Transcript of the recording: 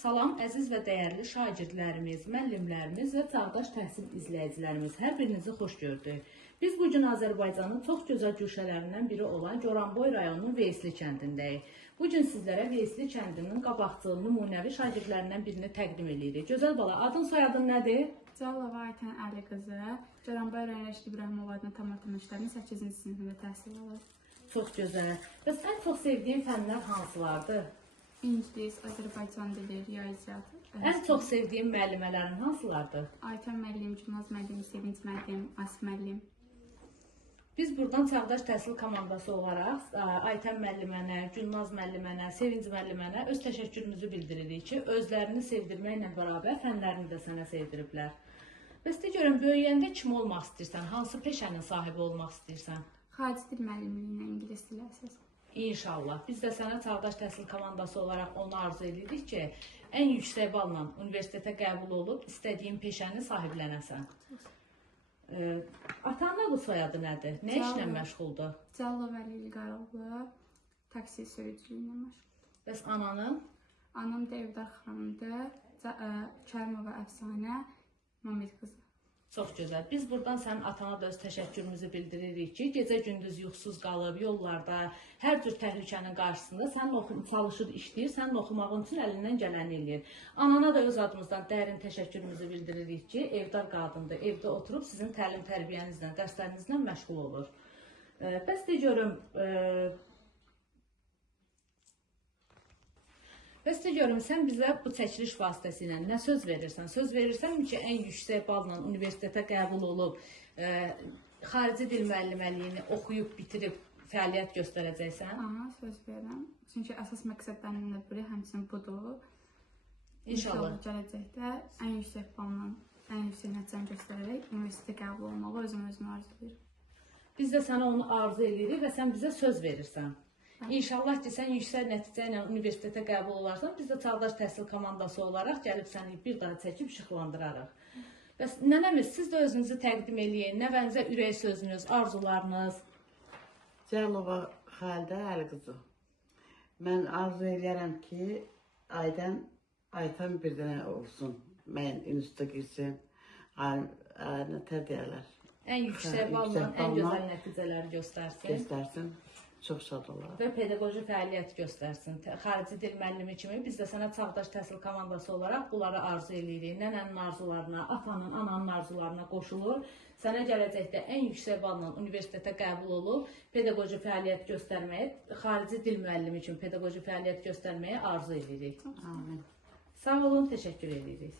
Salam, əziz və dəyərli şagirdlərimiz, müəllimlərimiz və çağdaş təhsil izləyicilərimiz, hər birinizi xoş gördük. Biz bugün Azərbaycanın çox gözəl güşələrindən biri olan Goranboy rayonunun Veysli kəndindəyik. Bugün sizlərə Veysli kəndinin qabaqcıl nümunəvi şagirdlərindən birini təqdim edirik. Gözəl bala, adın soyadın nədir? Cəlova Aytən Əli qızı, Goranboy rayon Rəşid İbrahimov adına tam orta məktəbinin 8-ci sinifində təhsil alır. Çox gözəl. Bəs ən çox sevdiyin fənlər hansılardır? İngilis, Azərbaycan dili, riyaziyyat. Ən çox sevdiyin müəllimələrin hansılardır? Aytən müəllim, Gülnaz müəllim, Sevinç müəllim, Asif müəllim. Biz buradan çağdaş təhsil komandası olaraq Aytən müəllimənə, Gülnaz müəllimənə, Sevinç müəllimənə öz təşəkkürümüzü bildiririk ki, özlərini sevdirməklə bərabər fənlərini də sənə sevdiriblər. Bəs de görüm, böyüyəndə kim olmaq istəyirsən? Hansı peşənin sahibi olmaq istəyirsən? Xarici dil müəllimliyinə, ingilis dili əsasən. İnşallah. Biz də sənə çağdaş təhsil komandası olaraq onu arzu edirik ki, ən yüksək balla universitetə qəbul olub, istədiyin peşəni sahiblənəsən. Atanın adı soyadı nədir? Nə işlə məşğuldur? Cəlova Vəli İlqaroğlu, taksi sürücülüyünə məşğuldur. Bəs ananın? Anam da Evdar xanımdır, Kərimova Əfsanə, Mamid qızı. Çox gözəl. Biz buradan sənin atana da öz təşəkkürümüzü bildiririk ki, gecə-gündüz yuxusuz qalıb, yollarda, hər cür təhlükənin qarşısında sənin çalışır, işləyir, sənin oxumağın üçün əlindən gələni eləyir. Anana da öz adımızdan dərin təşəkkürümüzü bildiririk ki, evdar qadındır, evdə oturub sizin təlim tərbiyənizlə, dərslərinizlə məşğul olur. Bəs de görüm, sən bizə bu çəkiliş vasitəsilə nə söz verirsən? Söz verirsən ki, ən yüksək balla universitetə qəbul olub, xarici dil müəlliməliyini oxuyub, bitirib fəaliyyət göstərəcəksən? Aha, söz verirəm. Çünki əsas məqsədlərindən də biri həmçinin budur. İnşallah. Gələcəkdə ən yüksək balla, ən yüksək nəticəni göstərərək universitetə qəbul olmalı, özünü arzu edir. Biz də sənə onu arzu edirik və sən bizə söz verirsən. İnşallah ki, sən yüksək nəticə ilə universitetə qəbul olarsan, biz də çağdaş təhsil komandası olaraq gəlib səni bir daha çəkib işıqlandırarıq. Bəs nənəmiz, siz də özünüzü təqdim eləyin, nəvənizə ürək sözünüz, arzularınız. Cəlova Xalidə Əli qızı. Mən arzu edərəm ki, Aytən bir dənə olsun, mən instituta girsin, nətər deyərlər. Ən yüksək balla, ən gözəl nəticələri göstərsin. Çox şad olar. Və pedaqoji fəaliyyət göstərsin. Xarici dil müəllimi kimi biz də sənə çağdaş təhsil komandası olaraq bunları arzu edirik. Nənənin arzularına, atanın, ananın arzularına qoşulur. Sənə gələcəkdə ən yüksək balla universitetə qəbul olub, pedaqoji fəaliyyət göstərməyə, xarici dil müəllimi kimi pedaqoji fəaliyyət göstərməyə arzu edirik. Amin. Sağ olun, təşəkkür edirik.